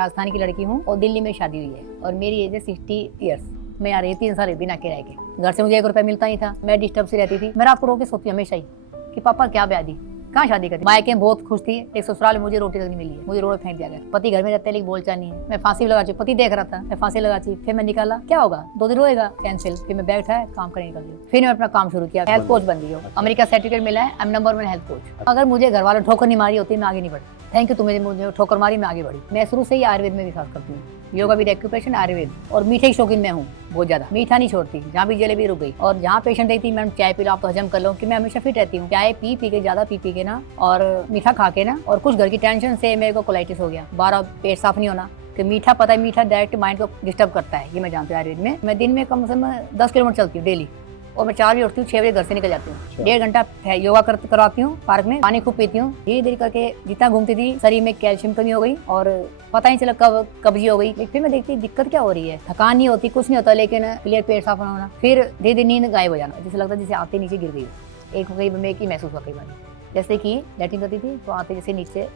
राजस्थान की लड़की हूँ और दिल्ली में शादी हुई है और मेरी एज है 60 ईयर्स। मैं यहाँ रही 3 साल बिना किराए के। घर से मुझे 1 रुपया मिलता ही था। मैं डिस्टर्ब से रहती थी। मैं रात को रो के सोती हमेशा ही कि पापा क्या ब्याह दी, कहाँ शादी करी। मायके बहुत खुश थी। एक ससुराल में मुझे रोटी तक नहीं मिली है। मुझे रोड फेंक दिया गया। पति घर में रहते हैं लेकिन बोलचाल नहीं है। मैं फांसी लगा चुकी। पति देख रहा था, मैं फांसी लगा चुकी। फिर मैं निकाला, क्या होगा 2 दिन रोएगा, कैंसिल। फिर मैं बैग उठाया, काम करने निकल गई। फिर मैं अपना काम शुरू किया। हेल्थ कोच बन गई हूँ। अमेरिका सर्टिफिकेट मिला है। I am number 1 health coach. अगर मुझे घर वालों ठोकर नहीं मारी होती मैं आगे नहीं बढ़ती। थैंक यू, तुम्हें मुझे ठोकर मारी, मैं आगे बढ़ी। मैं शुरू से ही आयुर्वेद में विश्वास करती हूँ। योगा विद एक्यूप्रेशर, आयुर्वेद और मीठे की शौकीन मैं हूँ बहुत ज्यादा। मीठा नहीं छोड़ती। जहाँ भी जलेबी रुक गई और जहाँ पेशेंट देखती मैम चाय पी लो आप तो हजम कर लो, कि मैं हमेशा फिट रहती हूँ। चाय पी के ज्यादा पी के ना और मीठा खा के ना और कुछ घर की टेंशन से मेरे को कोलाइटिस हो गया। 12 पेट साफ नहीं होना कि मीठा, पता है मीठा डायरेक्ट माइंड को डिस्टर्ब करता है, ये मैं जानती हूँ। आयुर्वेद में मैं दिन में कम से कम 10 किलोमीटर चलती हूँ डेली और मैं 4 बजे उठती हूँ, 6 बजे घर से निकल जाती हूँ। 1.5 घंटा योगा करवाती हूँ पार्क में, पानी खूब पीती हूँ। धीरे धीरे करके जितना घूमती थी शरीर में कैल्शियम कमी हो गई और पता नहीं चला कब कब्जी हो गई। फिर मैं देखती दिक्कत क्या हो रही है, थकान नहीं होती, कुछ नहीं होता, लेकिन क्लियर पेट साफ होना। फिर धीरे धीरे नींद गायब हो जाना, जैसे लगता जैसे आते नीचे गिर गई। एक मैं की महसूस हुआ कई बार, जैसे कि लैट्रिन करती थी तो आते जैसे नीचे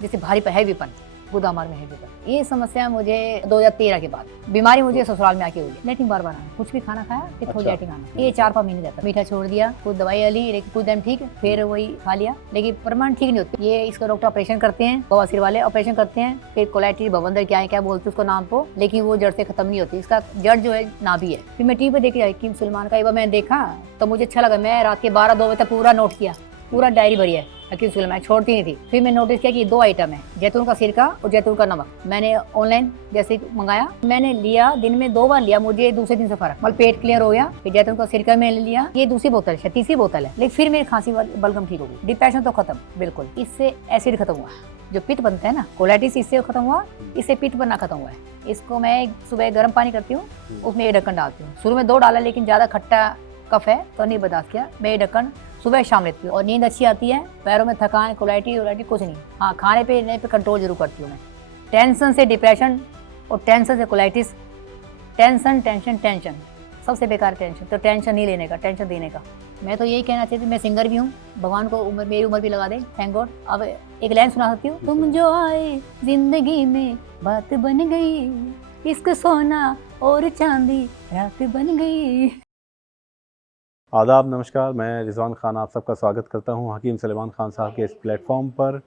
जैसे भारी हैवीपन, गोदामार में हैवीपन। ये समस्या मुझे 2013 के बाद बीमारी मुझे ससुराल में आके हुई। लैट्रिन बार आना, कुछ भी खाना खाया फिर थोड़ी लैट्रिन आना। ये 4-5 महीने रहता। मीठा छोड़ दिया, कुछ दवाई ली, लेकिन कुछ टाइम ठीक, फिर वही खा लिया, लेकिन परमानेंट ठीक नहीं होती। ये इसका डॉक्टर ऑपरेशन करते हैं, बवासीर वाले ऑपरेशन करते हैं, फिर कोलाइटिस भवंदर क्या है क्या बोलते हैं उसको नाम को, लेकिन वो जड़ से खत्म नहीं होती। इसका जड़ जो है नाभि है। फिर मैं टीवी पे देख हकीम सुलेमान का एक बार मैंने देखा तो मुझे अच्छा लगा। मैं रात के 12-2 बजे तक पूरा नोट किया, पूरा डायरी भरी है हकीम सुलेमान, छोड़ती नहीं थी। फिर मैं नोटिस किया कि 2 आइटम है, जैतून का सिरका और जैतून का नमक। मैंने ऑनलाइन जैसे मंगाया, मैंने लिया, दिन में 2 बार लिया, मुझे दूसरे दिन से फर्क, मतलब पेट क्लियर हो गया। फिर जैतून का सिरका मैंने लिया, ये दूसरी बोतल है, तीसरी बोतल है, लेकिन फिर मेरी खांसी बलगम ठीक हो गई। डिप्रेशन तो खत्म बिल्कुल, इससे एसिड खत्म हुआ, जो पित्त बनता है ना, कोलाइटिस इससे खत्म हुआ, इससे पित्त बनना खत्म हुआ है। इसको मैं सुबह गर्म पानी करती हूँ, उसमें ये ढक्कन डालती हूँ। शुरू में 2 डाला, लेकिन ज्यादा खट्टा कफ है तो नहीं बर्दाश्त किया। मैं ये ढक्कन सुबह शाम लेती हूँ और नींद अच्छी आती है। पैरों में थकान, कोलाइटिस कुछ नहीं। हाँ, खाने पे कंट्रोल जरूर करती हूँ मैं। टेंशन से डिप्रेशन और टेंशन से कोलाइटिस, टेंशन सबसे बेकार टेंशन। तो टेंशन नहीं लेने का, टेंशन देने का। मैं तो यही कहना चाहती हूँ, मैं सिंगर भी हूँ, भगवान को मेरी उम्र भी लगा दे, थैंक गॉड। अब एक लाइन सुना सकती हूँ, तुम जो आए जिंदगी में बात बन गई, इश्क सोना और चांदी रात बन गई। आदाब, नमस्कार। मैं रिजवान खान आप सबका स्वागत करता हूं हकीम सुलेमान खान साहब के इस प्लेटफॉर्म पर।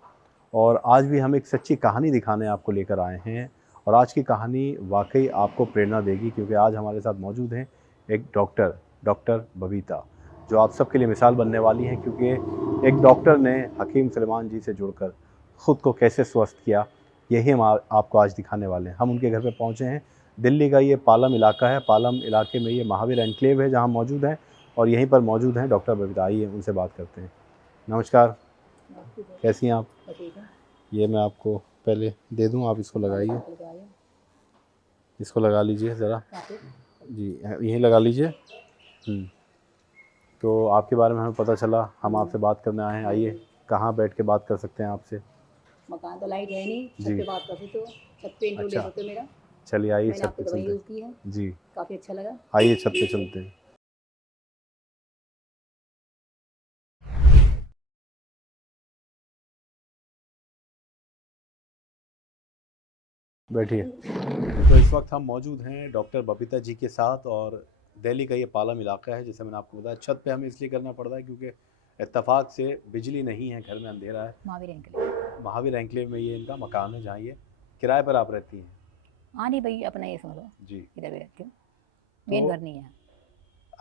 और आज भी हम एक सच्ची कहानी दिखाने आपको लेकर आए हैं और आज की कहानी वाकई आपको प्रेरणा देगी, क्योंकि आज हमारे साथ मौजूद हैं एक डॉक्टर बबीता, जो आप सबके लिए मिसाल बनने वाली हैं। क्योंकि एक डॉक्टर ने हकीम सुलेमान जी से जुड़कर ख़ुद को कैसे स्वस्थ किया, यही हम आपको आज दिखाने वाले हैं। हम उनके घर पर पहुँचे हैं। दिल्ली का ये पालम इलाका है। पालम इलाके में ये महावीर एनक्लेव है जहाँ मौजूद हैं और यहीं पर मौजूद हैं डॉक्टर बबीता। आइए उनसे बात करते हैं। नमस्कार, कैसी हैं आप? ये मैं आपको पहले दे दूं, आप इसको लगाइए, इसको लगा लीजिए ज़रा जी, यहीं लगा लीजिए। तो आपके बारे में हमें पता चला, हम आपसे बात करने आए हैं। आइए, कहाँ बैठ के बात कर सकते हैं आपसे? मकान तो लाइट है नहीं, छत पे बात कर सकते हो, छत पे इंटरव्यू ले सकते हो मेरा। चलिए आइए, मैंने छत आपकी पे दवाई चलते यूज़ की है, हैं जी। काफ़ी अच्छा लगा। आइए छत पे चलते हैं। बैठिए। तो इस वक्त हम मौजूद हैं डॉक्टर बबीता जी के साथ और दिल्ली का ये पालम इलाका है, जैसे मैंने आपको बताया। छत पे हमें इसलिए करना पड़ रहा है क्योंकि इत्तेफाक से बिजली नहीं है, घर में अंधेरा है। महावीर एनक्लेव में ये इनका मकान है जहाँ ये किराए पर आप रहती हैं। हाँ नहीं भाई, अपना ये समझो जी, इधर भी रहती हूँ, मेन घर नहीं है।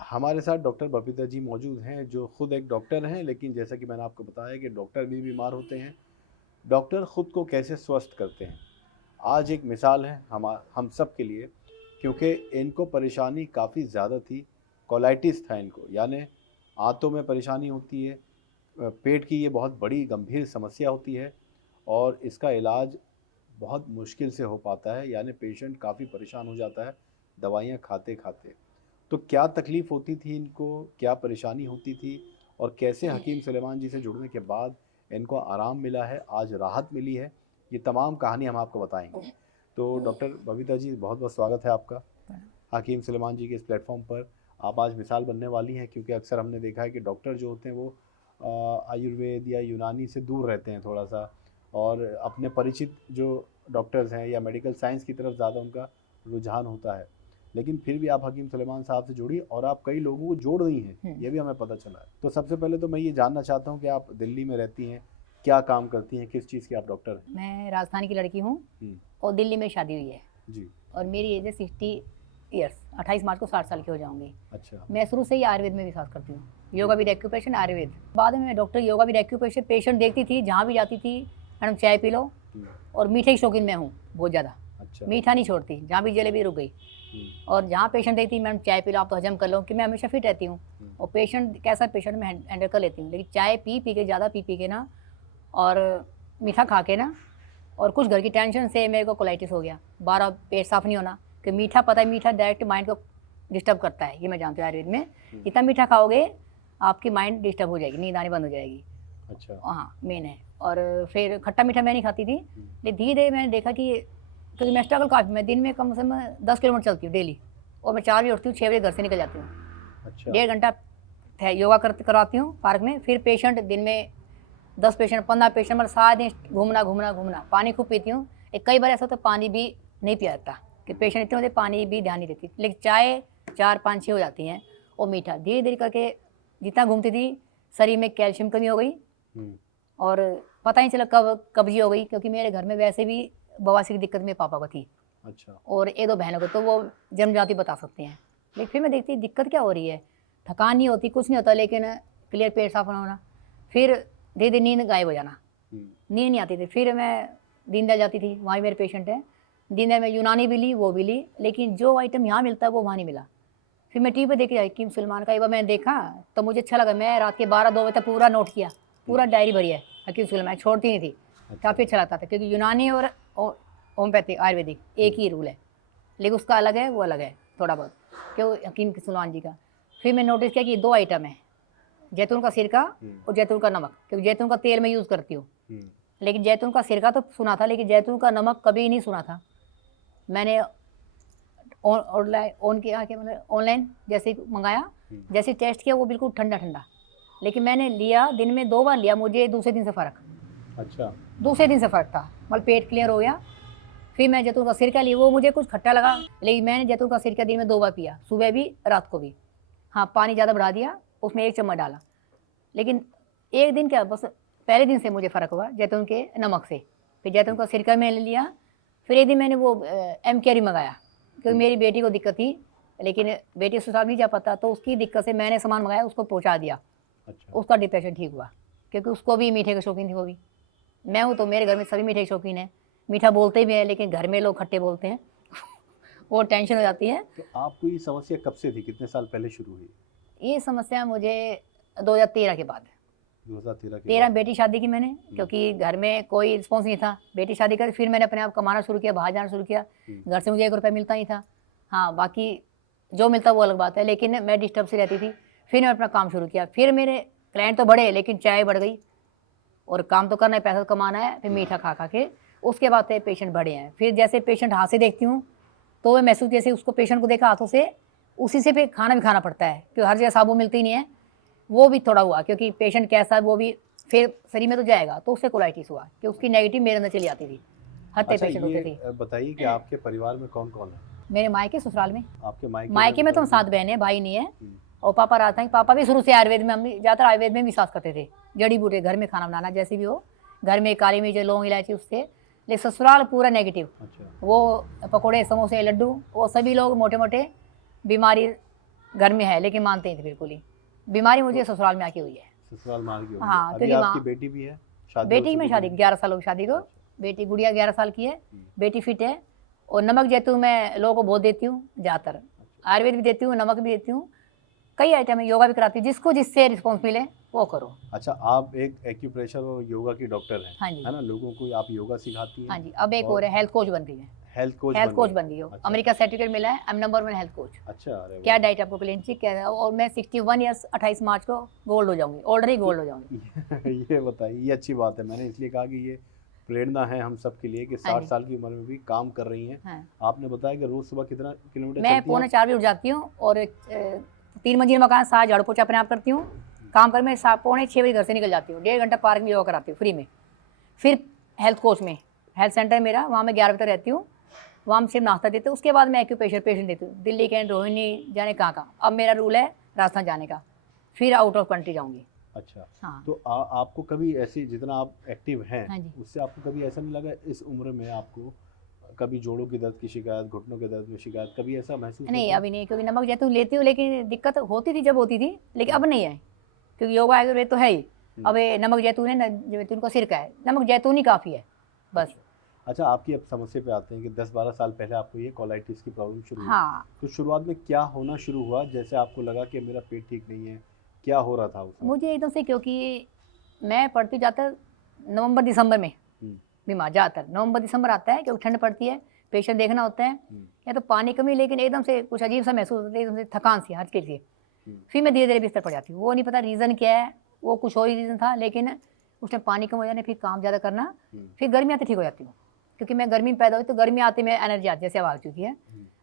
हमारे साथ डॉक्टर बबीता जी मौजूद हैं, जो ख़ुद एक डॉक्टर हैं, लेकिन जैसा कि मैंने आपको बताया कि डॉक्टर भी बीमार होते हैं। डॉक्टर ख़ुद को कैसे स्वस्थ करते हैं, आज एक मिसाल है हम सब के लिए, क्योंकि इनको परेशानी काफ़ी ज़्यादा थी। कोलाइटिस था इनको, यानी आंतों में परेशानी होती है, पेट की ये बहुत बड़ी गंभीर समस्या होती है और इसका इलाज बहुत मुश्किल से हो पाता है, यानी पेशेंट काफ़ी परेशान हो जाता है दवाइयाँ खाते खाते। तो क्या तकलीफ़ होती थी इनको, क्या परेशानी होती थी और कैसे हकीम सुलेमान जी से जुड़ने के बाद इनको आराम मिला है, आज राहत मिली है, ये तमाम कहानी हम आपको बताएंगे। तो डॉक्टर बबीता जी, बहुत बहुत स्वागत है आपका हकीम सुलेमान जी के इस प्लेटफॉर्म पर। आप आज मिसाल बनने वाली हैं, क्योंकि अक्सर हमने देखा है कि डॉक्टर जो होते हैं वो आयुर्वेद या यूनानी से दूर रहते हैं थोड़ा सा, और अपने परिचित जो डॉक्टर्स हैं या मेडिकल साइंस की तरफ ज़्यादा उनका रुझान होता है, लेकिन फिर भी आप हकीम सुलेमान साहब से जुड़ी और आप कई लोगों को जोड़ रही हैं, ये भी हमें पता चला है। तो सबसे पहले तो मैं ये जानना चाहता हूँ कि आप दिल्ली में रहती हैं, क्या काम करती हैं, किस चीज़ की आप डॉक्टर हैं? मैं राजस्थान की लड़की हूँ हम्म, और दिल्ली में शादी हुई है जी। और मेरी एज है 60 ईयर्स। 28 मार्च को 60 साल की हो जाऊंगी। अच्छा। मैं शुरू से ही आयुर्वेद में विश्वास करती हूँ, योगा विद एक्यूप्रेशर आयुर्वेद। बाद में मैं doctor yoga with acupressure patient देखती थी, जहाँ भी जाती थी मैडम चाय पी लो, हम्म, और मीठे की शौकीन मैं हूँ बहुत ज़्यादा, अच्छा। मीठा नहीं छोड़ती, जहाँ भी जलेबी रुक गई। और जहाँ पेशेंट देखती थी मैडम चाय पी लो आप तो हजम कर लो, कि मैं हमेशा फिट रहती हूँ और पेशेंट कैसा पेशेंट मैं हैंडल कर लेती हूँ। लेकिन चाय पी पी के ज़्यादा पी के ना, और मीठा खा के ना, और कुछ घर की टेंशन से मेरे को कोलाइटिस हो गया, 12 पेट साफ नहीं होना, कि मीठा पता है मीठा डायरेक्ट माइंड को डिस्टर्ब करता है, ये मैं जानती हूँ आयुर्वेद में। इतना मीठा खाओगे आपकी माइंड डिस्टर्ब हो जाएगी, नींद आनी बंद हो जाएगी। अच्छा। हाँ मेन है। और फिर खट्टा मीठा मैं नहीं खाती थी, लेकिन धीरे धीरे मैंने देखा कि, क्योंकि मैं स्ट्रगल काफ़ी, मैं दिन में कम से कम 10 किलोमीटर चलती हूँ डेली, और मैं 4 बजे उठती हूँ, 6 बजे घर से निकल जाती हूँ। अच्छा। 1.5 घंटा योगा करवाती हूँ पार्क में। फिर पेशेंट दिन में 10 पेशेंट 15 पेशेंट, मतलब सारा दिन घूमना घूमना घूमना। पानी खूब पीती हूँ, एक कई बार ऐसा होता है पानी भी नहीं पिया जाता, कि पेशेंट इतने होते पानी भी ध्यान नहीं देती, लेकिन चाय 4 5 6 हो जाती हैं, और मीठा धीरे धीरे करके जितना घूमती थी शरीर में कैल्शियम कमी हो गई, और पता नहीं चला कब कब्जी हो गई, क्योंकि मेरे घर में वैसे भी बवासीर की दिक्कत मेरे पापा को थी। अच्छा। और 1 2 बहनों को, तो वो जन्मजाति बता सकते हैं। लेकिन फिर मैं देखती दिक्कत क्या हो रही है, थकान नहीं होती, कुछ नहीं होता, लेकिन क्लियर पेट साफ ना होना। फिर धीरे धीरे नींद गायब हो जाना, नींद नहीं आती थी। फिर मैं दीनदयाल जाती थी, वहाँ मेरे पेशेंट हैं दीनदयाल में, यूनानी भी ली वो भी ली, लेकिन जो आइटम यहाँ मिलता है वो वहाँ नहीं मिला। फिर मैं टीवी पे देख के हकीम सुलेमान का एक बार मैंने देखा तो मुझे अच्छा लगा, मैं रात के 12 2 बजे तक पूरा नोट किया, पूरा डायरी भरी है हकीम सुलेमान, छोड़ती नहीं थी। काफ़ी अच्छा लगता था, क्योंकि यूनानी और होम्योपैथिक आयुर्वेदिक एक ही रूल है, लेकिन उसका अलग है, वो अलग है थोड़ा बहुत, क्यों हकीम सुलेमान जी का। फिर मैं नोटिस किया कि 2 आइटम है, जैतून का सिरका और जैतून का नमक, क्योंकि जैतून का तेल मैं यूज़ करती हूँ, लेकिन जैतून का सिरका तो सुना था, लेकिन जैतून का नमक कभी नहीं सुना था। मैंने ऑन किया, क्या मतलब ऑनलाइन जैसे मंगाया, जैसे टेस्ट किया वो बिल्कुल ठंडा ठंडा, लेकिन मैंने लिया दिन में 2 बार लिया, मुझे दूसरे दिन से फ़र्क। अच्छा। दूसरे दिन से फ़र्क था, मतलब पेट क्लियर हो गया। फिर मैं जैतून का सिरका ली, वो मुझे कुछ खट्टा लगा, लेकिन मैंने जैतून का सिरका दिन में 2 बार पिया, सुबह भी रात को भी। हाँ पानी ज़्यादा बढ़ा दिया, उसमें 1 चम्मच डाला, लेकिन एक दिन क्या, बस पहले दिन से मुझे फ़र्क हुआ जैतून के नमक से। फिर जैतून का सिरका मैंने लिया, फिर एक दिन मैंने वो एम कैरी मंगाया, क्योंकि मेरी बेटी को दिक्कत थी, लेकिन बेटी ससुराल नहीं जा पाता, तो उसकी दिक्कत से मैंने सामान मंगाया, उसको पहुंचा दिया। अच्छा। उसका डिप्रेशन ठीक हुआ, क्योंकि उसको भी मीठे के शौकीन थी वो भी। मैं हूँ तो मेरे घर में सभी मीठे के शौकीन हैं, मीठा बोलते भी हैं, लेकिन घर में लोग खट्टे बोलते हैं वो टेंशन हो जाती है। तो आपको ये समस्या कब से थी, कितने साल पहले शुरू हुई? ये समस्या मुझे 2013 के बाद, 2013 के 13 बाद। बेटी शादी की मैंने, क्योंकि घर में कोई रिस्पॉन्स नहीं था। बेटी शादी कर फिर मैंने अपने आप कमाना शुरू किया, बाहर जाना शुरू किया। घर से मुझे 1 रुपया मिलता नहीं था, हाँ बाकी जो मिलता वो अलग बात है, लेकिन मैं डिस्टर्ब से रहती थी। फिर मैं अपना काम शुरू किया, फिर मेरे क्लाइंट तो बढ़े, लेकिन चाय बढ़ गई, और काम तो करना है, पैसा तो कमाना है। फिर मीठा खा खा के उसके बाद से पेशेंट बढ़े हैं। फिर जैसे पेशेंट हाथ से देखती हूँ तो मैं महसूस, जैसे उसको पेशेंट को देखा हाथों से, उसी से फिर खाना भी खाना पड़ता है, क्योंकि हर जगह साबुन मिलती नहीं है। वो भी थोड़ा हुआ, क्योंकि पेशेंट कैसा है वो भी फिर शरीर में तो जाएगा, तो उससे कोलाइटिस हुआ कि उसकी नेगेटिव मेरे अंदर चली आती थी, हत्ते अच्छा, पेशेंट होते थे। ये बताइए कि आपके परिवार में कौन कौन है? मेरे मायके ससुराल में, आपके मायके में तो हम 7 बहन है, भाई नहीं है। और पापा रहता है, पापा भी शुरू से आयुर्वेद में, हम ज़्यादातर आयुर्वेद में विश्वास करते थे। जड़ी बूटी घर में खाना बनाना, जैसे भी हो, घर में काली मिर्च लौंग इलायची, उससे। लेकिन ससुराल पूरा नेगेटिव। अच्छा। वो पकोड़े समोसे लड्डू, वो सभी लोग मोटे मोटे, बीमारी घर में है लेकिन मानते नहीं थे बिल्कुल ही। बीमारी मुझे ससुराल में आके हुई है। ससुराल मार की होगी। हाँ, अभी क्योंकि आपकी वहाँ- बेटी भी है? शादी बेटी की हो मैं चुकी शादी है? 11 साल हो शादी को। बेटी गुड़िया 11 साल की है, बेटी फिट है। और नमक जैतून मैं लोगों को बहुत देती हूँ, ज़्यादातर आयुर्वेद भी देती हूँ, नमक भी देती हूँ, कई आइटम है, योगा भी कराती हूँ। जिसको जिससे रिस्पॉन्स मिले वो करो। अच्छा, आप एक एक्यूप्रेशर और योगा की डॉक्टर हैं, हाँ जी। है ना? लोगों को आप योगा सिखाती हैं? हाँ जी, अब एक और है, हेल्थ कोच बन गई है। हेल्थ कोच हेल्थ कोच गई? बन गई हो, अच्छा। अमेरिका सर्टिफिकेट मिला है, I'm नंबर 1 हेल्थ कोच। अच्छा, अरे क्या वाह। डाइट आपको प्लेन चाहिए क्या है? और मैं 61 ईयर्स 28 मार्च को गोल्ड हो जाऊंगी, ऑलरेडी गोल्ड हो जाऊंगी। ये बताइए, ये अच्छी बात है। मैंने इसलिए कहा कि ये प्रेरणा है हम सब के लिए कि हाँ 60 जी। साल की उम्र में भी काम कर रही हैं। हाँ। आपने बताया कि रोज सुबह कितना किलोमीटर मैं चलती हैं? 3:45 बजे उठ जाती हूँ, और 3 मंजिल मकान, सारा झाड़ू पोछा अपने आप करती हूँ। काम कर मैं 5:45 6 बजे घर से निकल जाती हूँ, 1.5 घंटा पार्क में योगा कराती हूँ फ्री में। फिर हेल्थ कोच में, हेल्थ सेंटर मेरा, वहाँ मैं 11 बजे तक रहती हूँ। वहाँ हम सिर्फ नाश्ता देते हैं, उसके बाद मैं एक्यूप्रेशर पेशेंट देती हूँ, दिल्ली कैंट, रोहिणी, जाने कहाँ कहाँ। अब मेरा रूल है राजस्थान जाने का, फिर आउट ऑफ कंट्री जाऊँगी। अच्छा। हाँ। तो आपको कभी ऐसी, जितना आप एक्टिव हैं, हाँ जी। उससे आपको कभी ऐसा नहीं लगा इस उम्र में आपको कभी जोड़ों की दर्द की शिकायत, घुटनों के दर्द में शिकायत, कभी ऐसा महसूस नहीं होता है? अभी नहीं, क्योंकि नमक जैतून लेती हूँ, लेकिन दिक्कत होती थी जब होती थी, लेकिन अब नहीं है, क्योंकि योगा आयुर्वेद तो है ही। अब ये नमक जैतून है ना, जैतून का सिरका है, नमक जैतून ही काफ़ी है बस। अच्छा, आपकी अब समस्या पे आते हैं कि 10-12 साल पहले आपको ये कोलाइटिस की प्रॉब्लम शुरू हुई। हाँ, तो शुरुआत में क्या होना शुरू हुआ, जैसे आपको लगा कि मेरा पेट ठीक नहीं है, क्या हो रहा था उस वक्त? मुझे एकदम से, क्योंकि मैं पढ़ती ज़्यादातर नवंबर दिसंबर में, हम्म, बीमार ज़्यादातर नवंबर दिसंबर आता है, क्योंकि ठंड पड़ती है, पेशेंट देखना होता है, या तो पानी कमी, लेकिन एकदम से कुछ अजीब सा महसूस होता है, एकदम से थकान सी हल्की सी। फिर मैं धीरे धीरे बिस्तर पड़ जाती हूँ, वो नहीं पता रीज़न क्या है, वो कुछ और ही रीज़न था, लेकिन उस टाइम पानी कम हो जाने, फिर काम ज़्यादा करना, फिर गर्मी आते ठीक हो जाती हूँ, क्योंकि मैं गर्मी में पैदा हुई, तो गर्मी आते में एनर्जी आती, जैसे अब आ चुकी है,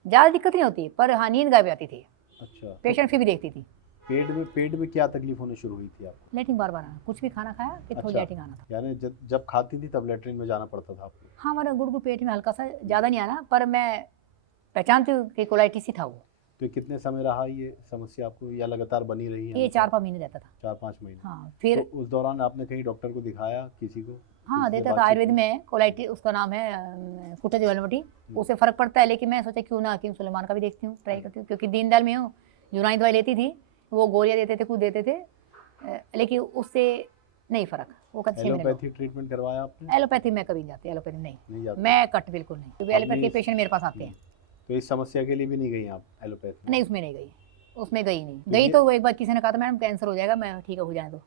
ज़्यादा दिक्कत नहीं होती, पर हाँ नींद गायब जाती थी, अच्छा। पेशेंट फिर भी देखती थी। पेट में क्या तकलीफ होनी शुरू हुई थी आपको? लेटिंग बार बार आना, कुछ भी खाना खाया कि थोड़ी अच्छा। लेटिंग आना था। यानी जब खाती थी तब लेटरिन में जाना पड़ता था आपको? हाँ, हमारा गुड़गुड़ पेट में हल्का सा, ज़्यादा नहीं आना, पर मैं पहचानती हूँ कि कोलाइटिस ही था वो। तो कितने समय रहा ये समस्या आपको, या लगातार बनी रही है? ये 4-5 महीने रहता था। 4-5 महीने। हाँ, फिर तो उस दौरान आपने कहीं डॉक्टर को दिखाया, किसी को? हाँ किसी से देता था, बातचीत आयुर्वेद की? में कोलाइटिस, उसका नाम है कुटज वेलमटी, उससे फ़र्क पड़ता है, लेकिन मैं सोचा क्यों ना हकीम सुलेमान का भी देखती हूँ, ट्राई करती हूँ, क्योंकि दीनदयाल में हूँ, यूनानी दवाई लेती थी, वो गोलियाँ देते थे, कुछ देते थे, लेकिन उससे नहीं फ़र्क, वो कहते 6 महीने लो। एलोपैथी ट्रीटमेंट करवाया आपने? एलोपैथी मैं कभी नहीं जाती, एलोपैथी नहीं, नहीं जाती? मैं कट बिल्कुल नहीं, क्योंकि एलोपैथी के इस- पेशेंट मेरे पास आते हैं। तो इस समस्या के लिए भी नहीं गई आप एलोपैथी? नहीं, उसमें नहीं गई, उसमें गई नहीं, तो गई ये- तो वो एक बार किसी ने कहा था मैडम कैंसर हो जाएगा, मैं ठीक है हो जाए तो।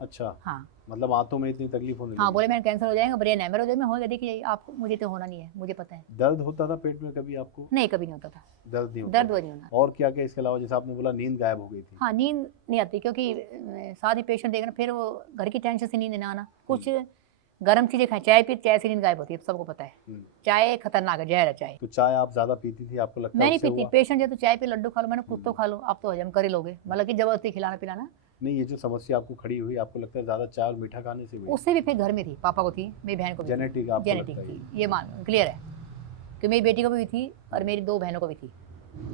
अच्छा, हाँ मतलब आंतों में इतनी तकलीफ होने हाँ, लगी? बोले मैंने कैंसर हो जाएगा, ब्रेन हैमर हो जाएगा, मैं हो गया, देखिए आपको, मुझे तो होना नहीं है, मुझे पता है। दर्द होता था पेट में कभी आपको? नहीं, कभी नहीं होता था, दर्द नहीं होता? दर्द वो नहीं होना। और क्या क्या इसके अलावा, जैसे आपने बोला नींद गायब हो गई थी? हाँ, नींद नहीं आती, क्योंकि साथ ही पेशेंट देखना, फिर वो घर की टेंशन से नींद ना आना, कुछ गर्म चीज़ें खाएं, चाय पी, चाय से नींद गायब होती है, सबको पता है, चाय खतरनाक है, जहर है चाय। तो चाय आप ज्यादा पीती थी, आपको लगता मैं है नहीं उससे पीती, हुआ? पेशेंट जो तो चाय पे लड्डू खा लो, मैंने खुद तो खा लो, आप तो हजम कर ही लोगे, मतलब कि जबरदस्ती खिलाना पिलाना। नहीं, ये जो समस्या आपको खड़ी हुई, आपको लगता है ज्यादा चाय और मीठा खाने से हुई? उससे भी फिर घर में थी, पापा को थी, मेरी बहन को भी थी। जेनेटिक आपको जेनेटिक लगता है? थी, ये मान क्लियर है, कि मेरी बेटी को भी थी और मेरी 2 बहनों को भी थी,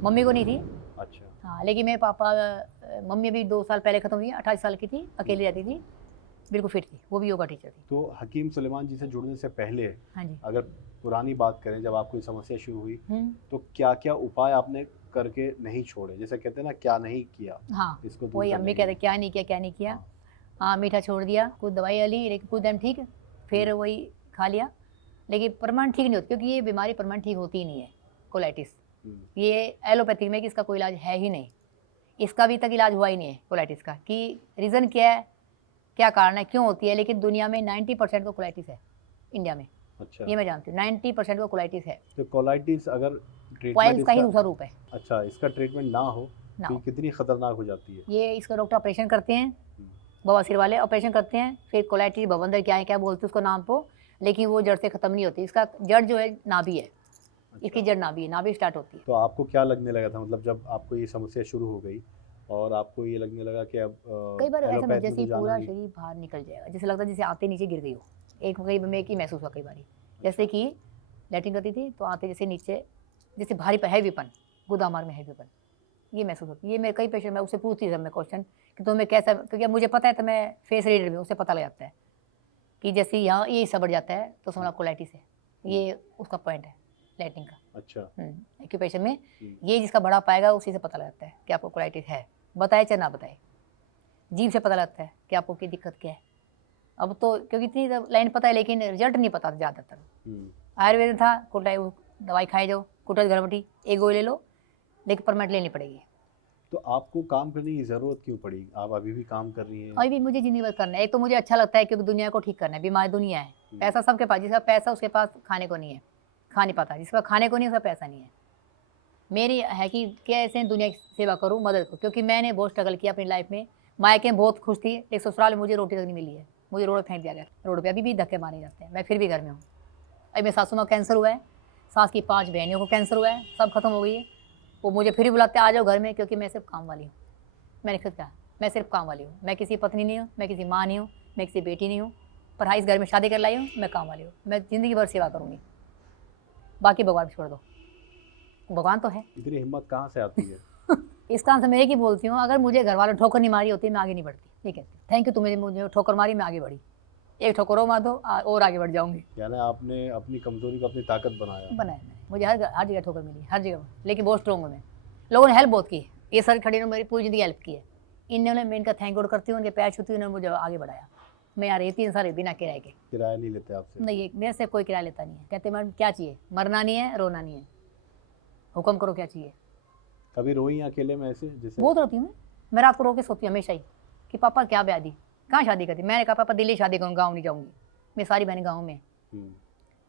मम्मी को नहीं थी। अच्छा। हाँ, लेकिन मेरे पापा, मम्मी अभी 2 साल पहले ख़त्म हुई, 28 साल की थी, अकेली रहती थी, बिल्कुल फिट थी, वो भी योगा टीचर थी। तो हकीम सुलेमान जी से जुड़ने से पहले, हाँ जी। अगर पुरानी बात करें, जब आपको ये समस्या शुरू हुई, हम्म, तो क्या क्या उपाय आपने करके नहीं छोड़े? जैसे कहते हैं ना, क्या नहीं किया हाँ, इसको दूर वही करने अम्मी के कहते लिए? क्या नहीं किया, क्या नहीं किया। हाँ। हाँ, मीठा छोड़ दिया, कुछ दवाई वाली, लेकिन कुछ टाइम ठीक, फिर वही खा लिया, लेकिन परमानेंट ठीक नहीं होती, क्योंकि ये बीमारी परमानेंट ठीक होती ही नहीं है, कोलाइटिस। ये एलोपैथिक में कि इसका कोई इलाज है ही नहीं, इसका अभी तक इलाज हुआ ही नहीं है कोलाइटिस का, कि रीज़न क्या है, क्या कारण है, क्यों होती है, लेकिन दुनिया में 90% को कोलाइटिस है, इंडिया में, अच्छा। ये मैं जानती हूँ, 90% को कोलाइटिस है, तो कोलाइटिस अगर ट्रीटमेंट वाइल्स का ही इसका, दूसरा रूप है अच्छा, इसका ट्रीटमेंट ना हो ना तो हो। ये कितनी खतरनाक हो जाती है? ये इसका डॉक्टर ऑपरेशन करते हैं, बवासीर वाले ऑपरेशन करते हैं, फिर कोलाइटिस भवंदर क्या है, क्या बोलते हैं उसको नाम को, लेकिन वो जड़ से ख़त्म नहीं होती, इसका जड़ जो है नाभि है, इसकी जड़ नाभि है, नाभि स्टार्ट होती है। तो आपको क्या लगने लगा था, मतलब जब आपको ये समस्या शुरू हो गई और आपको ये लगने लगा कि अब कई बार ऐसा एलोपैथ में जैसे तो जाना पूरा नहीं? शरीर बाहर निकल जाएगा, जैसे लगता है जैसे आते नीचे गिर गई हो, एक कई में की महसूस हुआ कई बार, जैसे कि लैट्रिन करती थी तो आते जैसे नीचे, जैसे भारी हैवीपन, गुदामार में हैवीपन, ये महसूस होती है। ये मेरे कई पेशेंट, मैं उससे पूछती थी मैं क्वेश्चन कि तुम्हें कैसा, क्योंकि अब मुझे पता है, तो मैं फेस रीडर भी, उससे पता लग जाता है कि जैसे यहाँ ये हिस्सा बढ़ जाता है तो समझ लो कोलाइटिस है, ये उसका पॉइंट है लैट्रिन का। अच्छा। एक्यूपेशन में ये जिसका बड़ा पाएगा उसी से पता लग जाता है कि आपको कोलाइटिस है, बताए चाहे ना बताए, जीभ से पता लगता है कि आपको की दिक्कत क्या है। अब तो क्योंकि इतनी लाइन पता है, लेकिन रिजल्ट नहीं पता ज़्यादातर। आयुर्वेद में था कुटाई, दवाई खाई जाओ, कुटज घरवटी, एक गोली ले लो, लेकिन परमानेंट लेनी पड़ेगी। तो आपको काम करने की ज़रूरत क्यों पड़ी? आप अभी भी काम कर रही हैं? अभी भी मुझे ज़िंदगी भर करना है, एक तो मुझे अच्छा लगता है क्योंकि दुनिया को ठीक करना है, बीमार दुनिया है, पैसा सबके पास, जिसका पैसा उसके पास खाने को नहीं है, खा नहीं पाता, जिसका खाने को नहीं उसका पैसा नहीं है। मेरी है कि कैसे दुनिया की सेवा करूँ, मदद करूँ, क्योंकि मैंने बहुत स्ट्रगल किया अपनी लाइफ में, मायके बहुत खुश थी, लेकिन ससुराल में मुझे रोटी तक नहीं मिली है, मुझे रोड फेंक दिया गया, रोड पे अभी भी धक्के मारे जाते हैं, मैं फिर भी घर में हूँ। अभी मेरी सासू माँ कैंसर हुआ है, सास की 5 बहनियों को कैंसर हुआ है, सब खत्म हो गई है, वो मुझे फिर भी बुलाते आ जाओ घर में, क्योंकि मैं सिर्फ काम वाली हूँ। मैंने खुद कहा मैं सिर्फ काम वाली हूँ, मैं किसी पत्नी नहीं हूँ, मैं किसी माँ नहीं हूँ, मैं किसी बेटी नहीं हूँ, पर हाँ, इस घर में शादी कर लाई हूँ, मैं काम वाली हूँ, मैं ज़िंदगी भर सेवा करूँगी, बाकी भगवान पे छोड़ दो, भगवान तो है। इतनी हिम्मत कहाँ से आती है? इस काम से मैं एक ही बोलती हूँ, अगर मुझे घर वालों ने ठोकर नहीं मारी होती मैं आगे नहीं बढ़ती। ठीक है, थैंक यू, तुमने मुझे ठोकर मारी, मैं आगे बढ़ी, एक ठोकर और मार दो और आगे बढ़ जाऊँगी। यानी आपने अपनी कमजोरी को अपनी ताकत बनाया। बनाया मैंने, मुझे हर जगह ठोकर मिली, हर जगह, लेकिन बहुत स्ट्रॉन्ग हूँ मैं। लोगों ने हेल्प बहुत की, ये सर खड़ी ने मेरी पूरी ज़िंदगी हेल्प की है, इन्होंने, मैं इनका थैंक यू करती हूँ, उनके पैर छूती हूँ, उन्होंने मुझे आगे बढ़ाया। मैं यहाँ रही 3 साल बिना किराए के। किराया नहीं लेते आपसे? नहीं, मेरे से कोई किराया लेता नहीं है, कहते मैडम क्या चाहिए, मरना नहीं है, रोना नहीं है, हुक्म करो क्या चाहिए। कभी रोई अकेले में ऐसे जैसे? बहुत रोती हूँ मैं रात को रो के सोती हूँ हमेशा ही कि पापा क्या ब्याह दी, कहाँ शादी करती। मैंने कहा पापा दिल्ली शादी करूँ, गाँव नहीं जाऊँगी, मेरी सारी बहनें गाँव में।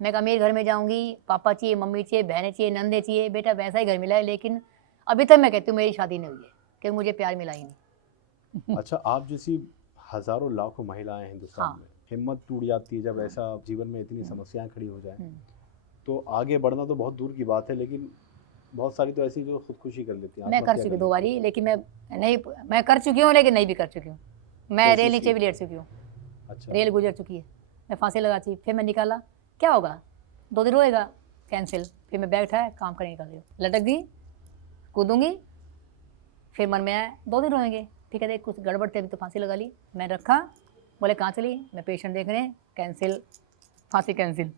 मैं कहा मेरे घर में जाऊँगी, पापा चाहिए, मम्मी चाहिए, बहनें चाहिए, नंदे चाहिए, बेटा वैसा ही घर मिला है, लेकिन अभी तक मैं कहती हूँ मेरी शादी नहीं हुई है, क्योंकि मुझे प्यार मिला ही नहीं। अच्छा, आप जैसी हजारों लाखों महिलाएं हिंदुस्तान हाँ। में, हिम्मत टूट जाती है जब ऐसा जीवन में इतनी समस्याएं खड़ी हो जाएं, तो आगे बढ़ना तो बहुत दूर की बात है, लेकिन बहुत सारी तो ऐसी जो खुदकुशी कर लेती हैं। मैं कर चुकी 2 बारी, लेकिन मैं कर चुकी हूँ, लेकिन नहीं भी कर चुकी हूँ। मैं रेल नीचे भी लेट चुकी हूँ। अच्छा। रेल गुजर चुकी है, मैं फांसी लगा चुकी, फिर मैं निकाला, क्या होगा 2 दिन रोएगा, कैंसिल, फिर मैं बैग उठाया, काम करने निकल गई, लटक गई, कूदूंगी, फिर मन में आया 2 दिन रोएंगे, ठीक है, देख कुछ गड़बड़ थे, अभी तो फांसी लगा ली। मैं रखा, बोले कहाँ चली, मैं पेशेंट देख रहे हैं, कैंसिल, फांसी कैंसिल।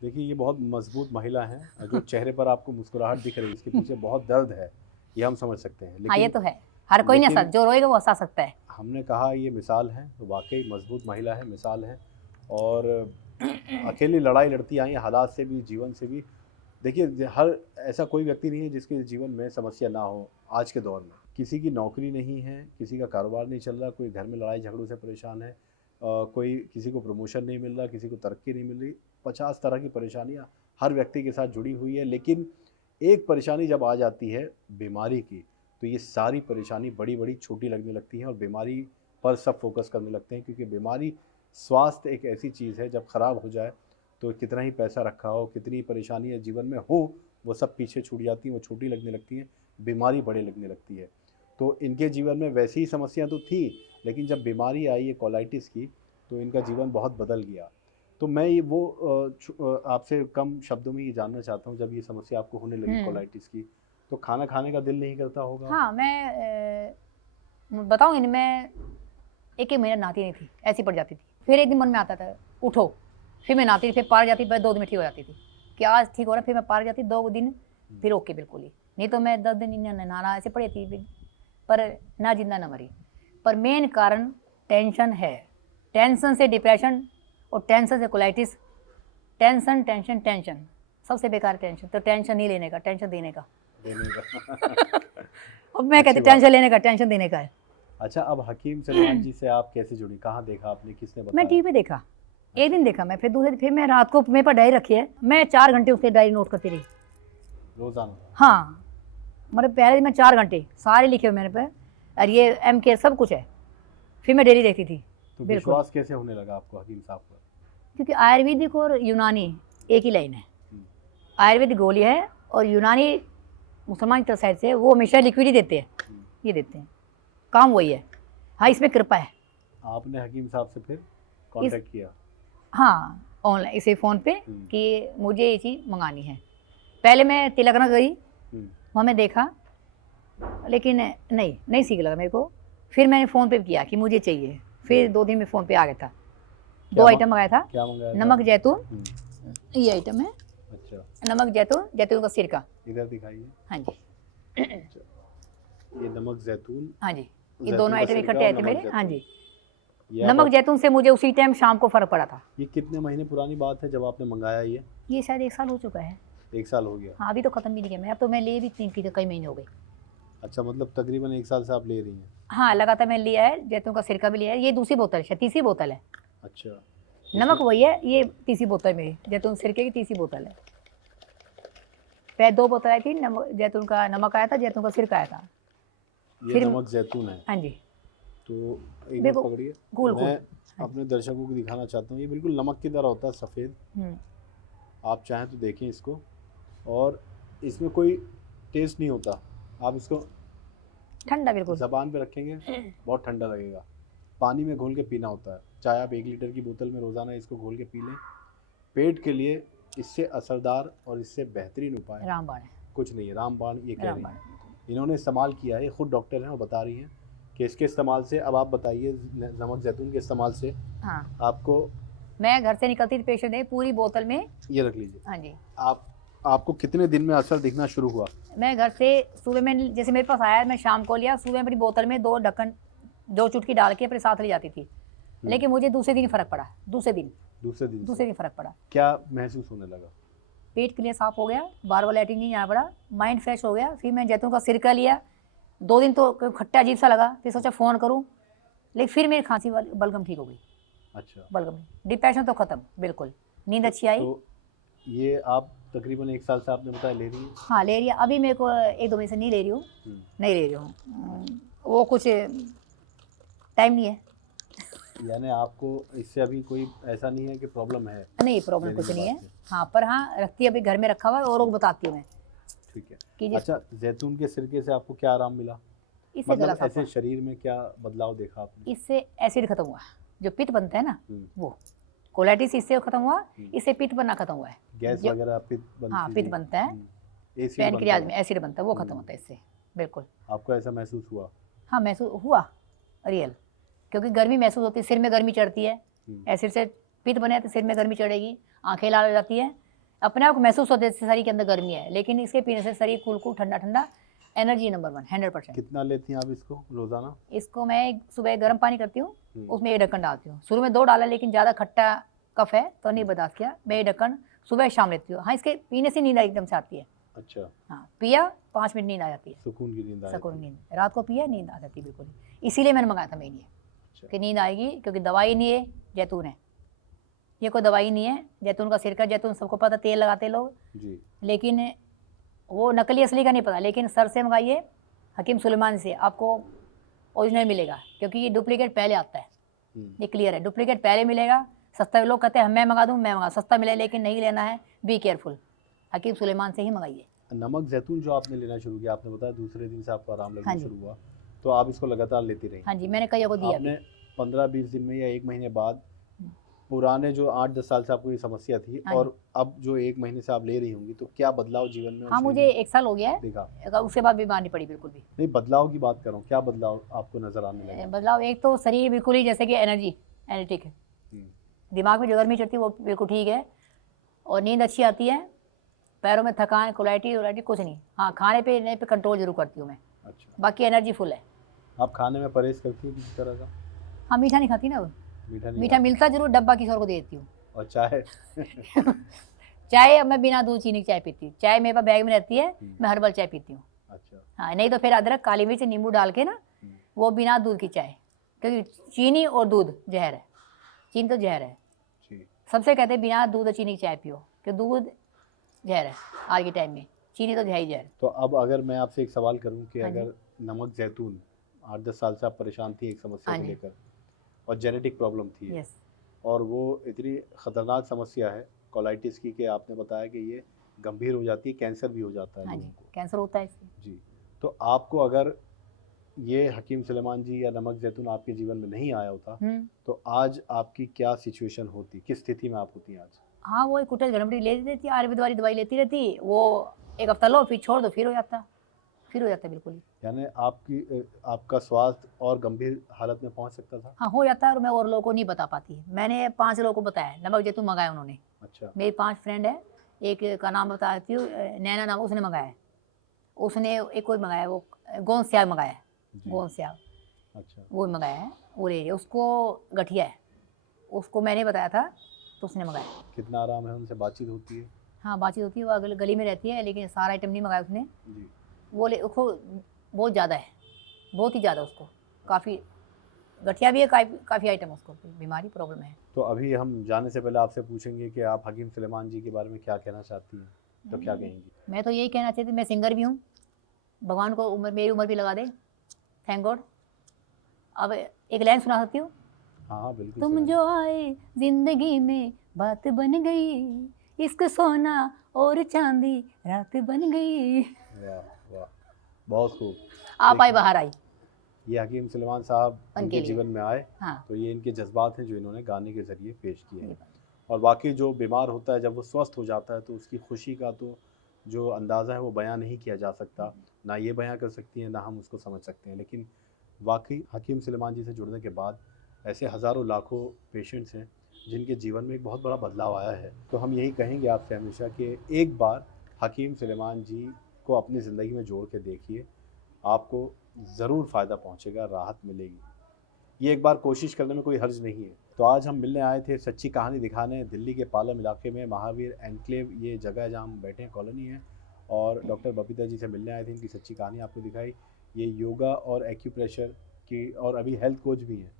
देखिए, ये बहुत मजबूत महिला है, जो चेहरे पर आपको मुस्कुराहट दिख रही है, इसके पीछे बहुत दर्द है, ये हम समझ सकते हैं। हाँ, ये तो है, हर कोई नहीं हंसा, जो रोएगा वो हंसा सकता है। हमने कहा ये मिसाल है, तो वाकई मजबूत महिला है, मिसाल है, और अकेली लड़ाई लड़ती आई हालात से भी, जीवन से भी। देखिए, हर ऐसा कोई व्यक्ति नहीं है जिसके जीवन में समस्या ना हो। आज के दौर में किसी की नौकरी नहीं है, किसी का कारोबार नहीं चल रहा, कोई घर में लड़ाई झगड़ों से परेशान है, कोई किसी को प्रमोशन नहीं मिल रहा, किसी को तरक्की नहीं मिल रही, 50 तरह की परेशानियां हर व्यक्ति के साथ जुड़ी हुई है। लेकिन एक परेशानी जब आ जाती है बीमारी की, तो ये सारी परेशानी बड़ी बड़ी छोटी लगने लगती हैं और बीमारी पर सब फोकस करने लगते हैं, क्योंकि बीमारी, स्वास्थ्य एक ऐसी चीज़ है, जब ख़राब हो जाए तो कितना ही पैसा रखा हो, कितनी परेशानियाँ जीवन में हो, वो सब पीछे छूट जाती हैं, वो छोटी लगने लगती हैं, बीमारी बड़े लगने लगती है। तो इनके जीवन में वैसी ही समस्या तो थी, लेकिन जब बीमारी आई है कोलाइटिस की, तो इनका जीवन बहुत बदल गया। तो मैं ये वो आपसे कम शब्दों में ये जानना चाहता हूँ, जब ये समस्या आपको होने लगी कोलाइटिस की, तो खाना खाने का दिल नहीं करता होगा? हाँ, मैं बताऊँगी नहीं, मैं 1 महीना नहाती नहीं थी, ऐसी पड़ जाती थी, फिर एक दिन मन में आता था उठो, फिर मैं नहाती थी, फिर पार जाती, फिर 2 दिन में ठीक हो जाती थी कि आज ठीक हो रहा है, फिर मैं पार जाती 2 दिन, फिर ओके बिल्कुल ही, नहीं तो मैं 10 दिन नहाना ऐसे पड़ी थी, पर ना जिंदा ना मरी। पर मेन कारण टेंशन है, टेंशन से डिप्रेशन और टेंशन से कोलाइटिस। टेंशन टेंशन टेंशन सबसे बेकार टेंशन, तो टेंशन नहीं लेने का, टेंशन देने का। अब मैं कहती टेंशन लेने का, टेंशन देने का है। अच्छा, अब हकीम सलमान जी से आप कैसे जुड़ी, कहाँ देखा आपने, किसने बताया? मैं टीवी पे देखा, एक दिन देखा मैं, फिर दूसरे दिन, फिर मैं रात को मेरे पर डायरी रखी है, मैं 4 घंटे उसके डायरी नोट करती रही रोजाना। हाँ, मतलब पहले दिन मैं 4 घंटे सारे लिखे हुए मेरे पे, और ये MK सब कुछ है, फिर मैं डेली देखती थी। तो विश्वास कैसे होने लगा आपको हकीम साहब पर? क्योंकि आयुर्वेदिक और यूनानी एक ही लाइन है, आयुर्वेदिक गोली है और यूनानी मुसलमान की साइड से वो हमेशा लिक्विड ही देते हैं, ये देते हैं, काम वही है। हाँ, इसमें कृपा है। आपने हकीम साहब से फिर कांटेक्ट किया? हाँ, ऑनलाइन, इसे फ़ोन पे कि मुझे ये चीज़ मंगानी है। पहले मैं तिलकना गई, वहाँ मैं देखा, लेकिन नहीं सीख लगा मेरे को, फिर मैंने फ़ोन पे किया कि मुझे चाहिए, फिर 2 दिन में फ़ोन पे आ गया था। 2 आइटम मंगाया था। क्या मंगाया था? नमक जैतून, ये आइटम है। अच्छा, नमक जैतून, जैतून का सिरका। इधर दिखाइए। हाँ जी। अच्छा, ये नमक जैतून। हाँ जी, ये दोनों आइटम इकट्ठे आए थे मेरे। हाँ जी, ये नमक जैतून से मुझे उसी टाइम शाम को फ़र्क पड़ा था। ये कितने महीने पुरानी बात है जब आपने मंगाया ये शायद 1 साल हो चुका है। 1 साल हो गया? हाँ, अभी तो ख़त्म भी नहीं किया मैं, अब तो मैं ले भी नहीं की, कई महीने हो गए। अच्छा, मतलब तकरीबन 1 साल से आप ले रही हैं? हाँ, लगातार मैंने लिया है, जैतून का सिरका भी लिया है, ये दूसरी बोतल है, तीसरी बोतल है। अच्छा, नमक वही है, ये तीसरी बोतल मेरी, जैतून सिरके की तीसरी बोतल है। पहले 2 बोतल आई थी, जैतून का नमक आया था, जैतून का सिरका आया था। ये फिर नमक जैतून है? हाँ जी। तो एक मिनट पकड़िए, मैं हाँ अपने दर्शकों को दिखाना चाहता हूँ, ये बिल्कुल नमक की तरह होता है, सफ़ेद। आप चाहें तो देखें इसको, और इसमें कोई टेस्ट नहीं होता। आप इसको ठंडा बिल्कुल ज़बान पे रखेंगे, बहुत ठंडा लगेगा। पानी में घोल के पीना होता है, चाहे आप 1 लीटर की बोतल में रोज़ाना इसको घोल के पी लें। पेट के लिए इससे असरदार और इससे बेहतरीन उपाय रामबाण है, कुछ नहीं है। रामबाण ये कह रही रामबाण। हैं, इन्होंने इस्तेमाल किया है, ये खुद डॉक्टर हैं और बता रही हैं कि इसके इस्तेमाल से, अब आप बताइए, नमक ज़ैतून के इस्तेमाल से हाँ, आपको, मैं घर से निकलती थी पेशेंट है पूरी बोतल में। ये रख लीजिए, हाँ जी, आपको कितने दिन में असर दिखना शुरू हुआ? मैं घर से सुबह में जैसे मेरे पास आया, मैं शाम को लिया, सुबह मेरी बोतल में 2 ढक्कन 2 चुटकी डाल के अपने साथ ले जाती थी। लेकिन मुझे दूसरे दिन फर्क पड़ा, दूसरे दिन दूसरे दिन फर्क पड़ा। क्या महसूस होने लगा? पेट क्लियर साफ हो गया, बार बार लैट्रिन नहीं जाना पड़ा, माइंड फ्रेश हो गया। फिर मैं जैतून का सिरका लिया, 2 दिन तो खट्टा अजीब सा लगा, फिर सोचा फ़ोन करूं, लेकिन फिर मेरी खांसी वाली बलगम ठीक हो गई। अच्छा, बलगम, डिप्रेशन तो खत्म बिल्कुल, नींद अच्छी आई। तो ये आप तकरीबन 1 साल से आपने बताया ले रही हैं? हाँ ले रही है, अभी मेरे को 1-2 महीने से नहीं ले रही हूँ, नहीं ले रही हूँ। वो कुछ टाइम नहीं है। यानी आपको इससे अभी कोई ऐसा नहीं है कि प्रॉब्लम है? नहीं, प्रॉब्लम लेने कुछ के नहीं है। बाद से? हाँ, पर हाँ रखती अभी घर में रखा हुआ है, औरों को बताती हूँ मैं ठीक है। कि जिस अच्छा, जैतून के सिरके से आपको क्या आराम मिला? इससे गला मतलब साफ ऐसे हुआ, शरीर में क्या बदलाव देखा आपने? इससे एसिड खत्म हुआ, जो पित्त बनता है ना हम्म, वो, कोलाइटिस इससे खत्म हुआ, हम्म। इससे पित्त बनना खत्म हुआ है। गैस जो- वगैरह पित्त बनती हाँ, थी? पित्त बनता है, एसिड पैनक्रियाज बनता में एसिड बनता है, वो खत्म हम्म। होता है इससे, बिल्कुल। आपको ऐसा महसूस हुआ? हाँ, महसूस हुआ रियल, क्योंकि गर्मी महसूस होती है, सिर में गर्मी चढ़ती है, एसिड से पित्त बने तो सिर में गर्मी चढ़ेगी, आंखें लाल हो जाती है, अपने आप को महसूस होता है शरीर के अंदर गर्मी है। लेकिन इसके पीने से शरीर कूल ठंडा ठंडा, एनर्जी नंबर 1 100%। कितना लेती हैं आप इसको रोजाना? इसको मैं सुबह गर्म पानी करती हूँ, हम्म। उसमें 1 ढक्कन डालती हूँ। शुरू में 2 डाला, लेकिन ज़्यादा खट्टा कफ है तो नहीं बर्दाश्त किया, मैं 1 ढक्कन सुबह शाम लेती हूँ। हाँ, इसके पीने से नींद एकदम से आती है। अच्छा, हाँ, पिया 5 मिनट नींद आ जाती है, सुकून की नींद आई सुकून थी? नींद। रात को पिया नींद आ जाती है बिल्कुल, इसीलिए मैंने मंगाया था मेन ये, अच्छा, कि नींद आएगी, क्योंकि दवाई नहीं है, जैतून है, ये कोई दवाई नहीं है। जैतून का सिरका, जैतून सबको पता, तेल लगाते लोग, जी, लेकिन वो नकली असली का नहीं पता। लेकिन सर से मंगाइए, हकीम सुलेमान से, आपको ओरिजिनल मिलेगा, क्योंकि ये डुप्लीकेट पहले आता है, ये क्लियर है, डुप्लीकेट पहले मिलेगा। सस्ता, लोग कहते हैं मैं मंगा दूँ, मैं मंगा, सस्ता मिले, लेकिन नहीं लेना है, बी केयरफुल, हकीम सुलेमान से ही मंगाइए। नमक जैतून जो आपने लेना शुरू किया, आपने बताया दूसरे दिन से आपको आराम लगना हाँ जी। शुरू हुआ, तो आप इसको लगातार लेती रही? हाँ जी, मैंने कईयों को दिया आपने भी। 15-20 दिन में या 1 महीने बाद पुराने जो 8-10 साल से आपको ये समस्या थी हाँ जी। और अब जो 1 महीने से आप ले रही होंगी, तो क्या बदलाव जीवन में और हाँ, शरीर मुझे में 1 साल हो गया है, दिखा? उसके बाद बीमार नहीं पड़ी बिल्कुल भी। नहीं, बदलाव की बात कर रहा हूँ, क्या बदलाव आपको नजर आने लगा? बदलाव, एक तो शरीर बिल्कुल ही जैसे कि एनर्जेटिक है, हम्म, दिमाग में जो गर्मी चढ़ती है वो बिल्कुल ठीक है, और नींद अच्छी आती है, पैरों में थकान, कोलाइटी कुछ नहीं। हाँ, खाने पे कंट्रोल जरूर करती हूँ मैं, अच्छा, बाकी एनर्जी फुल है। आप खाने में परहेज करती हैं किसी तरह का? हाँ, मीठा नहीं खाती ना, वो मीठा नहीं मीठा मिलता जरूर, डब्बा किसी और को दे देती हूँ। और चाय? चाय अब मैं बिना दूध चीनी की चाय पीती हूँ, चाय मेरे पास बैग में रहती है, मैं हर्बल चाय पीती हूँ। अच्छा, हाँ, नहीं तो फिर अदरक, काली मिर्च, नींबू डाल के ना, वो बिना दूध की चाय, क्योंकि चीनी और दूध जहर है, चीनी तो जहर है। जी, सबसे कहते हैं बिना दूध और चीनी की चाय पियो, कि दूध जहर है आज के टाइम में, चीनी तो है ही जहर। तो अब अगर मैं आपसे एक सवाल करूं कि हाँ जी। अगर नमक जैतून 8-10 साल से आप परेशान थी एक समस्या हाँ को जी। लेकर, और जेनेटिक प्रॉब्लम थी, यस, और वो इतनी ख़तरनाक समस्या है कोलाइटिस की, कि आपने बताया कि ये गंभीर हो जाती है, कैंसर भी हो जाता है हाँ लोगों जी, को। कैंसर होता है इससे। जी, तो आपको अगर ये हकीम सुलेमान जी या नमक जैतून आपके जीवन में नहीं आया होता, तो आज आपकी क्या सिचुएशन होती, किस स्थिति में आप होती आज? हाँ, वो एक कुटल गड़बड़ी लेती रहती, आयुर्वेद वाली दवाई लेती रहती, वो 1 हफ्ता लो, फिर छोड़ दो, फिर हो जाता बिल्कुल ही। यानी आपका स्वास्थ्य और गंभीर हालत में पहुंच सकता था? हाँ, हो जाता है, और मैं और लोगों को नहीं बता पाती। मैंने 5 लोगों को बताया, नमक जैतून मंगाया उन्होंने। अच्छा, मेरी 5 फ्रेंड है, एक का नाम बताती हूँ, नैना नाम, उसने मंगाया है, उसने एक कोई मंगाया, वो गोंद स्याग मंगाया है, जी, गोंद स्याग, अच्छा, वो मंगाया है, वो ले रही है, उसको गठिया है, उसको मैंने बताया था तो उसने मंगाया। कितना आराम है, उनसे बातचीत होती है? हाँ, बातचीत होती है, वो गली में रहती है, लेकिन सारा आइटम नहीं मंगाया उसने, जी, वो ले उसको बहुत ज़्यादा है, बहुत ही ज़्यादा, उसको काफ़ी गठिया भी है, काफ़ी आइटम उसको बीमारी प्रॉब्लम है। तो अभी हम जाने से पहले आपसे पूछेंगे कि आप हकीम सुलेमान जी के बारे में क्या कहना चाहती हैं, तो क्या कहेंगी? मैं तो यही कहना चाहती, मैं सिंगर भी हूँ, भगवान को मेरी उम्र भी लगा दे, थैंक गॉड। अब एक लाइन सुना सकती हूँ? हाँ हाँ, बिल्कुल तुम सुनाइए। जो आए जिंदगी में बात बन गई, इश्क सोना और चांदी रात बन गई। वाह वाह, बहुत खूब। आप आई बाहर आई, ये हकीम सुलेमान साहब उनके इनके लिए। जीवन में आए हाँ तो ये इनके जज्बात हैं जो इन्होंने गाने के ज़रिए पेश किए ये हैं। बात। और वाकई जो बीमार होता है जब वो स्वस्थ हो जाता है तो उसकी खुशी का तो जो अंदाज़ा है वो बयां नहीं किया जा सकता, ना ये बयां कर सकती हैं ना हम उसको समझ सकते हैं। लेकिन वाकई हकीम सुलेमान जी से जुड़ने के बाद ऐसे हज़ारों लाखों पेशेंट्स हैं जिनके जीवन में एक बहुत बड़ा बदलाव आया है। तो हम यही कहेंगे आपसे हमेशा कि एक बार हकीम सुलेमान जी को अपनी ज़िंदगी में जोड़ के देखिए, आपको ज़रूर फ़ायदा पहुँचेगा, राहत मिलेगी। ये एक बार कोशिश करने में कोई हर्ज नहीं है। तो आज हम मिलने आए थे, सच्ची कहानी दिखाने, दिल्ली के पालम इलाके में महावीर एन्क्लेव ये जगह है जहाँ हम बैठे हैं, कॉलोनी है। और डॉक्टर बबीता जी से मिलने आए थे, इनकी सच्ची कहानी आपको दिखाई। ये योगा और एक्यूप्रेशर की और अभी हेल्थ कोच भी हैं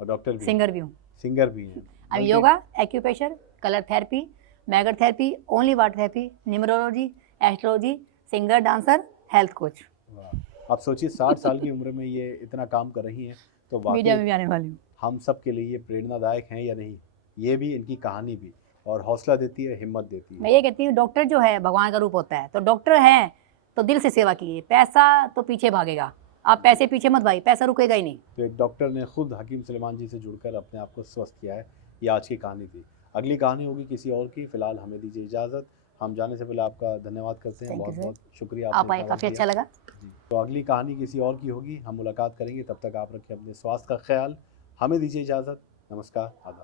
और डॉक्टर भी हैं, सिंगर भी हूँ। सिंगर भी हैं। अब बल्कि- yoga, acupressure, colour therapy, megger therapy, only water therapy, numerology, astrology, singer, dancer, health coach. वाह। आप सोचिए 60 साल की उम्र में ये इतना काम कर रही हैं, तो मीडिया में वाकई भी आने वाली हूँ। हम सब के लिए ये प्रेरणादायक हैं या नहीं, ये भी इनकी कहानी भी, और हौसला देती है, हिम्मत देती मैं है। ये कहती हूँ डॉक्टर जो है भगवान का रूप होता है, तो डॉक्टर हैं तो दिल से सेवा कीजिए, पैसा तो पीछे भागेगा, आप पैसे पीछे मत भाई, पैसा रुकेगा ही नहीं। तो एक डॉक्टर ने खुद हकीम सुलेमान जी से जुड़कर अपने आप को स्वस्थ किया है। ये आज की कहानी थी। अगली कहानी होगी किसी और की। फिलहाल हमें दीजिए इजाज़त। हम जाने से पहले आपका धन्यवाद करते हैं, Thank you, बहुत sir. बहुत शुक्रिया आप आपने आए, इतना काफ़ी वक्त अच्छा दिया। लगा। जी, तो अगली कहानी किसी और की होगी, हम मुलाकात करेंगे। तब तक आप रखें अपने स्वास्थ्य का ख्याल। हमें दीजिए इजाज़त। नमस्कार, आदाब।